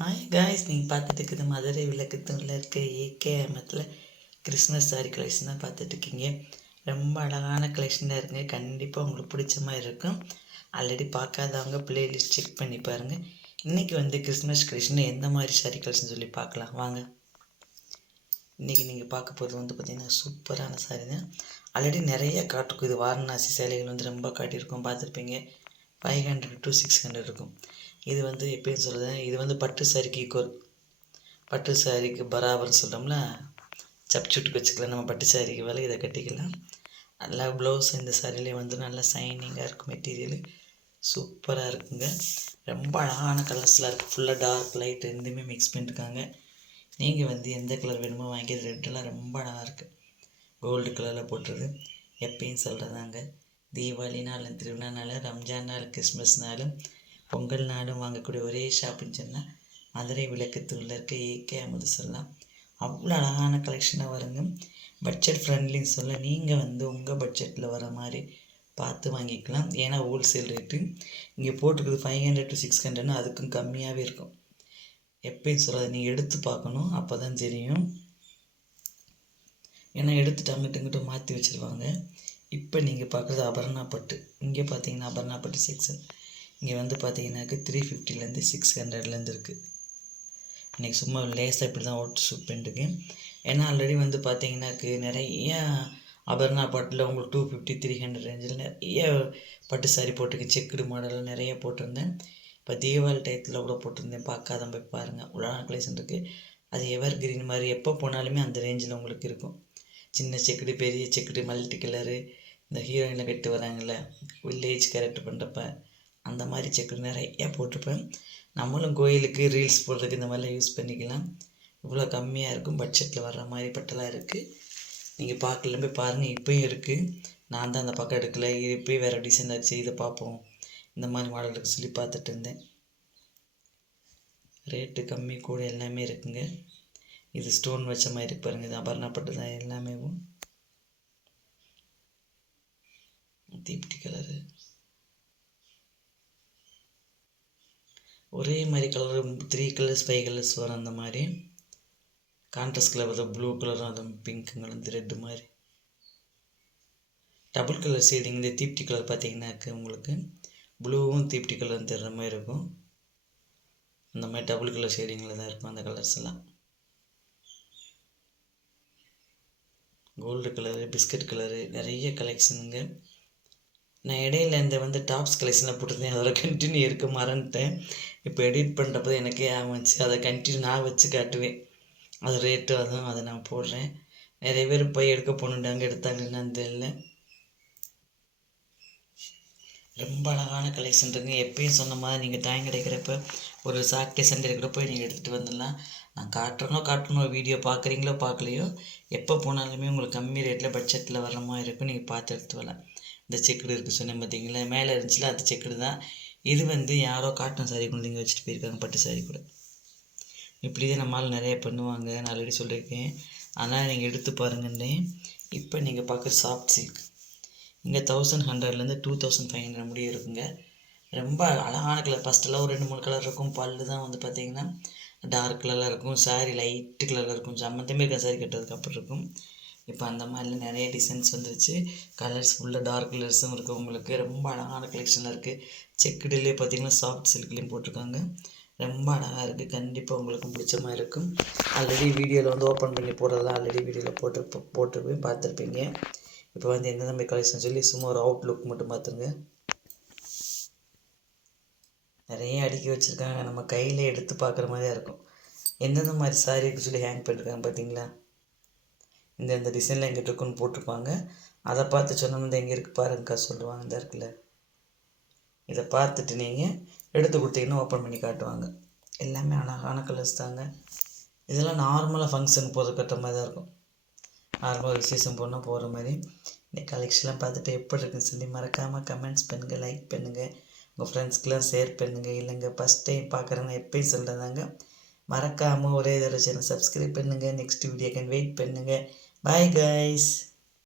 Hi guys, நீங்கள் பார்த்துட்டு இருக்குது மதுரை விளக்குத்தூணில் இருக்க ஏகேஎம்எத்தில் கிறிஸ்மஸ் சாரி கலெக்ஷன் தான் பார்த்துட்ருக்கீங்க. ரொம்ப அழகான கலெக்ஷனாக இருக்குங்க. கண்டிப்பாக உங்களுக்கு பிடிச்ச மாதிரி இருக்கும். ஆல்ரெடி பார்க்காதவங்க ப்ளேலிஸ்ட் செக் பண்ணி பாருங்கள். இன்றைக்கி கிறிஸ்மஸ் கலெக்ஷன் எந்த மாதிரி சாரி கலெக்ஷன் சொல்லி பார்க்கலாம் வாங்க. இன்றைக்கி நீங்கள் பார்க்க போகிறது பார்த்திங்கன்னா சூப்பரான சாரி தான். ஆல்ரெடி நிறைய காட்டுக்கும். இது வாரணாசி சேலைகள் ரொம்ப காட்டியிருக்கோம், பார்த்துருப்பீங்க. 500 to 600 இருக்கும். இது எப்படின்னு சொல்கிறது, இது பட்டு சாரிக்கு ஈக்குவல். பட்டு சாரிக்கு பராபர்னு சொல்கிறோம்ல, சப்சூட்டுக்கு வச்சுக்கலாம். நம்ம பட்டு சாரிக்கு வேலை இதை கட்டிக்கலாம். நல்லா ப்ளவுஸ் இந்த சாரிலே நல்லா சைனிங்காக இருக்கும். மெட்டீரியல் சூப்பராக இருக்குங்க. ரொம்ப அழகான கலர்ஸ்லாம் இருக்குது. ஃபுல்லாக டார்க் லைட் ரெண்டுமே மிக்ஸ் பண்ணியிருக்காங்க. நீங்கள் எந்த கலர் வேணுமோ வாங்கி. ரெட்டெல்லாம் ரொம்ப அழகாக இருக்குது. கோல்டு கலரில் போட்டுருது. எப்பயும் சொல்கிறதாங்க, தீபாவளி நாளும் திருவிழா நாள், ரம்ஜான் நாள், கிறிஸ்மஸ் நாளும், பொங்கல் நாளும் வாங்கக்கூடிய ஒரே ஷாப்புன்னு சொன்னால் மதுரை விளக்குத்தூணில் இருக்க ஏகேஎம் சொல்லலாம். அவ்வளோ அழகான கலெக்ஷனாக வருங்க. பட்ஜெட் ஃப்ரெண்ட்லின்னு சொல்ல நீங்கள் உங்கள் பட்ஜெட்டில் வர மாதிரி பார்த்து வாங்கிக்கலாம். ஏன்னா ஹோல்சேல் ரேட்டு இங்கே போட்டுருக்குது 500 to 600, அதுக்கும் கம்மியாகவே இருக்கும். எப்பயும் சொல்கிறது, நீங்கள் எடுத்து பார்க்கணும், அப்போ தான் தெரியும். ஏன்னா எடுத்துட்டு அங்கிட்டு மாற்றி வச்சுருவாங்க. இப்போ நீங்கள் பார்க்குறது அபர்ணா பட்டு. இங்கே பார்த்தீங்கன்னா அபர்ணா பட்டு செக்ஷன். இங்கே பார்த்தீங்கன்னாக்க 350 600 இருக்குது. இன்றைக்கி சும்மா லேஸாக இப்படி தான் ஓட்டு ஷூட் பண்ணிட்டுருக்கேன். ஏன்னா ஆல்ரெடி பார்த்தீங்கன்னாக்கு நிறைய அபர்ணா பட்டில் உங்களுக்கு 250 300 ரேஞ்சில் நிறைய பட்டு சாரி போட்டிருக்கேன். செக்குடு மாடலில் நிறைய போட்டிருந்தேன். இப்போ தீபாவளி டயத்தில் கூட போட்டிருந்தேன். பார்க்காத போய் பாருங்கள். உலக கலெக்ஷன் இருக்குது. அது எவர் கிரீன் மாதிரி எப்போ போனாலுமே அந்த ரேஞ்சில் உங்களுக்கு இருக்கும். சின்ன செக்குடு, பெரிய செக்குடு, மல்டி கலரு, இந்த ஹீரோயினில் கட்டு வராங்கள்ல வில்லேஜ் கேரக்டர் பண்ணுறப்ப அந்த மாதிரி செக்குடு நிறையா போட்டிருப்பேன். நம்மளும் கோயிலுக்கு ரீல்ஸ் போடுறதுக்கு இந்த மாதிரிலாம் யூஸ் பண்ணிக்கலாம். இவ்வளோ கம்மியாக இருக்கும். பட்ஜெட்டில் வர்ற மாதிரி பட்டெல்லாம் இருக்குது. நீங்கள் பார்க்கலாம், போய் பாருங்கள். இப்போயும் இருக்குது. நான் தான் அந்த பக்கம் எடுக்கலை. இப்போயும் வேறு டிசைன் ஆச்சு, இதை பார்ப்போம், இந்த மாதிரி மாடல் இருக்குது சொல்லி பார்த்துட்டு இருந்தேன். ரேட்டு கம்மி கூட எல்லாமே இருக்குங்க. இது ஸ்டோன் வச்ச மாதிரி இருக்கு பாருங்கள். இது அபர்ணா பட்டு தான் எல்லாமே. தீப்தி கலரு ஒரே மாதிரி கலர் 3 கலர்ஸ் 5 கலர்ஸ் வரும். அந்த மாதிரி கான்ட்ராஸ்ட் கலர் வந்து ப்ளூ கலரும், அதுவும் பிங்க்கு கலந்து ரெட்டு மாதிரி டபுள் கலர் ஷேடிங். இந்த தீப்தி கலர் பார்த்தீங்கன்னாக்க உங்களுக்கு ப்ளூவும் தீப்தி கலரும் தர்ற மாதிரி இருக்கும். அந்த மாதிரி டபுள் கலர் ஷேடிங்கில் தான் இருக்கும் அந்த கலர்ஸ் எல்லாம். கோல்டு கலரு, பிஸ்கட் கலரு, நிறைய கலெக்ஷனுங்க. நான் இடையில இந்த டாப்ஸ் கலெக்ஷனில் போட்டிருந்தேன். அதோட கண்டினியூ இருக்க மறந்துட்டேன். இப்போ எடிட் பண்ணுறப்போ எனக்கே ஆமாச்சு. அதை கண்டினியூ நான் வச்சு காட்டுவேன். அது ரேட்டு அதுவும் அதை நான் போடுறேன். நிறைய பேர் போய் எடுக்க போகணுண்டாங்க, எடுத்தாங்கன்னு அந்த இல்லை. ரொம்ப அழகான கலெக்ஷன் இருக்குங்க. எப்பயும் சொன்ன மாதிரி நீங்கள் டைம் கிடைக்கிறப்ப ஒரு சாட்டர்டே சண்டே இருக்கிறப்ப நீங்கள் எடுத்துகிட்டு வந்துடலாம். நான் காட்டணும் வீடியோ பார்க்குறீங்களோ பார்க்கலையோ, எப்போ போனாலுமே உங்களுக்கு கம்மி ரேட்டில் பட்ஜெட்டில் வர மாதிரி இருக்கும். நீங்கள் பார்த்து எடுத்து வரலாம். இந்த செக்குடு இருக்குது சொன்னேன் பார்த்தீங்களா, மேலே இருந்துச்சுல அது செக்குடு தான். இது யாரோ காட்டன் சாரீ கொண்டு இங்கே வச்சுட்டு போயிருக்காங்க, பட்டு சாரீ கூட. இப்படி தான் நம்மளால் நிறைய பண்ணுவாங்க, நான் ஆல்ரெடி சொல்லியிருக்கேன். ஆனால் நீங்கள் எடுத்து பாருங்கன்னே. இப்போ நீங்கள் பார்க்குற சாஃப்ட் சில்க் இங்கே 1100 2500 முடிய இருக்குங்க. ரொம்ப அழகான கலர். ஃபஸ்ட்டெல்லாம் ஒரு 2 3 கலர் இருக்கும். பல்லு தான் பார்த்தீங்கன்னா டார்க் கலரில் இருக்கும். சாரீ லைட்டு கலரில் இருக்கும். சம்மந்தமே இருக்க சாரீ கட்டுறதுக்கு அப்புறம் இருக்கும். இப்போ அந்த மாதிரிலாம் நிறைய டிசைன்ஸ் வந்துருச்சு. கலர்ஸ் ஃபுல்லாக டார்க் கலர்ஸும் இருக்குது உங்களுக்கு. ரொம்ப அழகான கலெக்ஷனில் இருக்குது. செக்குடுலேயே பார்த்தீங்கன்னா சாஃப்ட் சில்க்லேயும் போட்டிருக்காங்க. ரொம்ப அழகாக இருக்குது. கண்டிப்பாக உங்களுக்கு பிடிச்ச மாதிரி இருக்கும். ஆல்ரெடி வீடியோவில் ஓப்பன் பண்ணி போடுறதெல்லாம் ஆல்ரெடி வீடியோவில் போட்டு பார்த்துருப்பீங்க. இப்போ எந்தெந்த மாதிரி கலெக்ஷன் சொல்லி சும்மா ஒரு அவுட்லுக் மட்டும் பார்த்துருங்க. நிறைய அடுக்கி வச்சுருக்காங்க. நம்ம கையில் எடுத்து பார்க்குற மாதிரியாக இருக்கும். எந்தெந்த மாதிரி சாரீ இருக்குது சொல்லி ஹேங் பண்ணியிருக்காங்க பார்த்தீங்களா. இந்த டிசைனில் எங்கிட்ட இருக்குன்னு போட்டிருப்பாங்க. அதை பார்த்து சொன்னோம்னா எங்கே இருக்குது பாருங்கக்கா சொல்லுவாங்க. இந்த இருக்குல்ல, இதை பார்த்துட்டு நீங்கள் எடுத்து கொடுத்தீங்கன்னா ஓப்பன் பண்ணி காட்டுவாங்க. எல்லாமே அழகான கலர்ஸ் தாங்க. இதெல்லாம் நார்மலாக ஃபங்க்ஷன் போகிற கட்டுற மாதிரி தான் இருக்கும். நார்மலாக விசேஷம் போனால் போகிற மாதிரி. இந்த கலெக்ஷன்லாம் பார்த்துட்டு எப்படி இருக்குன்னு சொல்லி மறக்காமல் கமெண்ட்ஸ் பண்ணுங்கள், லைக் பண்ணுங்கள், உங்கள் ஃப்ரெண்ட்ஸ்க்கெலாம் ஷேர் பண்ணுங்கள். இல்லைங்க ஃபஸ்ட் டைம் பார்க்குறேங்க எப்பயும் சொல்கிறதாங்க, மறக்காமல் ஒரே தடவை சேனல் சப்ஸ்கிரைப் பண்ணுங்கள். நெக்ஸ்ட் வீடியோக்கு வெயிட் பண்ணுங்கள். Bye guys.